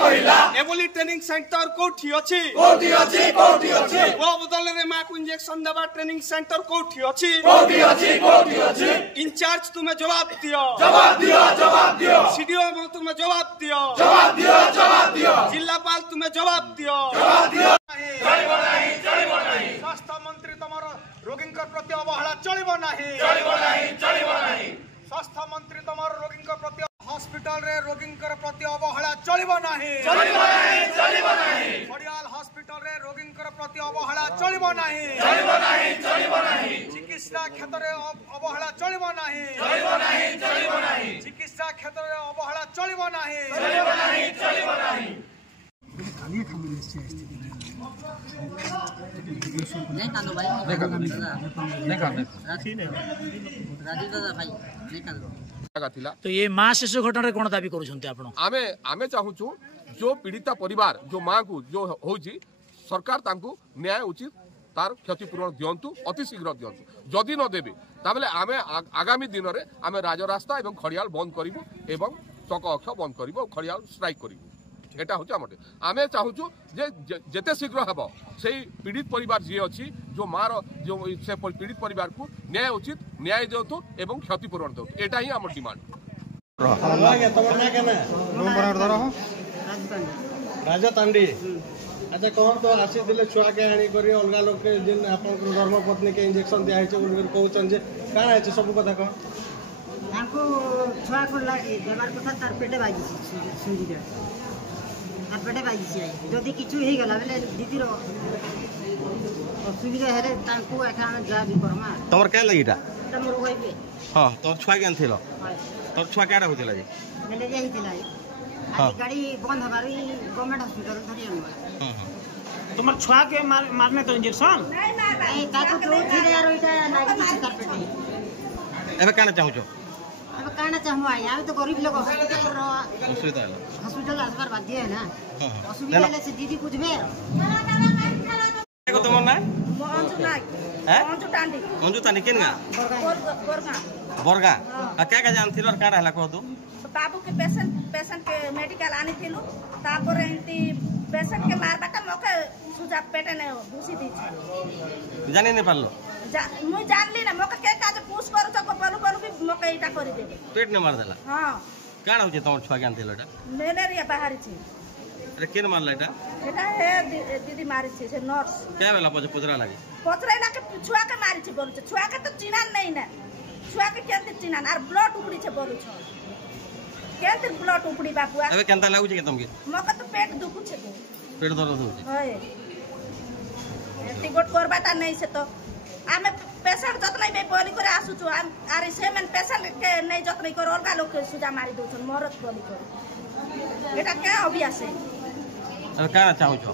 एबोली training centre कोठी अछि वो बदल रे मा को इंजेक्शन देबा ट्रेनिंग सेंटर कोठी अछि इंचार्ज तुम्हें जवाब दियो सीडीओ तुम्हें जवाब दियो जिलापाल तुम्हें जवाब दियो स्वास्थ्य मंत्री तमर रोगी प्रति अवहेला चलिबो नाही स्वास्थ्य मंत्री तमर रोगी प्रति हॉस्पिटल रे रोगी प्रति अवहेला चलिबो नाही खड़ियाल हॉस्पिटल रे रोगी प्रति अवहेला चलिबो नाही चिकित्सा क्षेत्र रे अवहेला चलिबो नाही चिकित्सा क्षेत्र रे अवहेला चलिबो नाही तो ये माँ शिशु घटना कौन दाबी करूँ आमे चाहूँ जो पीड़िता परिवार जो माँ को जो हो सरकार तांको न्याय उचित तार क्षतिपूरण दिंतु अति शीघ्र दिंतु जदि न देवे ताबले आमे आगामी दिन में आम राजरास्ता एवं खड़ियाल बंद करूँ एवं चक अक्ष बंद करूँ खड़ियाल स्ट्राइक करूँ एटा हूँ आमे चाहूँ जेते शीघ्र हम से पीड़ित परिवार जी अच्छी जो मार जो से पीड़ित परिवार को न्याय उचित न्याय दिंतु एवं क्षतिपूरण दिंतु एटा ही आम डिमांड राजतांडी अच्छा कौन तो आसी छुआ के आनी करी अलग लोग के जिन आपन धर्मपत्नी के इंजेक्शन दिया कहते क्या है सब कथा कह छुआ को देवार कथा तार पेटे बाजी सुंजी तार पेटे बाजी जदि किछु हो गला बेले दीदीर असुविधा हेले तांको एखा जा भी करमा तमर क्या लगिटा तमर होइबे हां तोर छुआ के आनथिलो तोर छुआ केडा होतिला जे मेले जाइतिला आज गाड़ी बंद हमारी गवर्नमेंट हॉस्पिटल धरि आनवा तुम्हार छुआ के मारने तो इंजेक्शन नहीं ताको जो थिले यार ओइटा लागी छी तार पेटे एबे काना चाहू अब कहना चाहूँ यहाँ तो गरीब लोग हॉस्पिटल आसबार बाध्य है ना असुविधा से दीदी पूछबे तुम ना मंजू तांडी केन गा बरगा क्या क्या जानथिलो और काडा हला कह दो बाबू के पेशेंट के मेडिकल आनी थिलु तापर एंती पेशेंट के मार बाटा मके सुजा पेटे ने घुसी दी जानि ने पारलो मुई जानली ना मके के काज पुश करू तो बलु भी मके इटा करी दे पेट ने मार देला हां काडा होचे तमर छुआ के आनथिलो एटा मलेरिया बाहरी छी अरे केन मारला एटा हे दीदी मारी छी से नर्स क्या बेला पुजरा लागे पचराइला के छुआ के मारी छी बोलु छुआ के तो चिनान नहीं ना छुआ के केंति चिनान आर ब्लड उकड़ी छे बोलु छ केंति ब्लड उकड़ी बाबू अबे केनता लागु छे के तुमके मके तो पेट दुखु छे पेट दर्द होचे होय एति गोट करबाटा नहीं से तो आमे पेशेंट जतनै बे बोली करे आसु छु आर सेमेन पेशेंट के नहीं जतनै कर अलगा लोग के सुजा मारी दउ छन मरत बोली कर एटा क्या अभ्यास है अब काना चाहू छ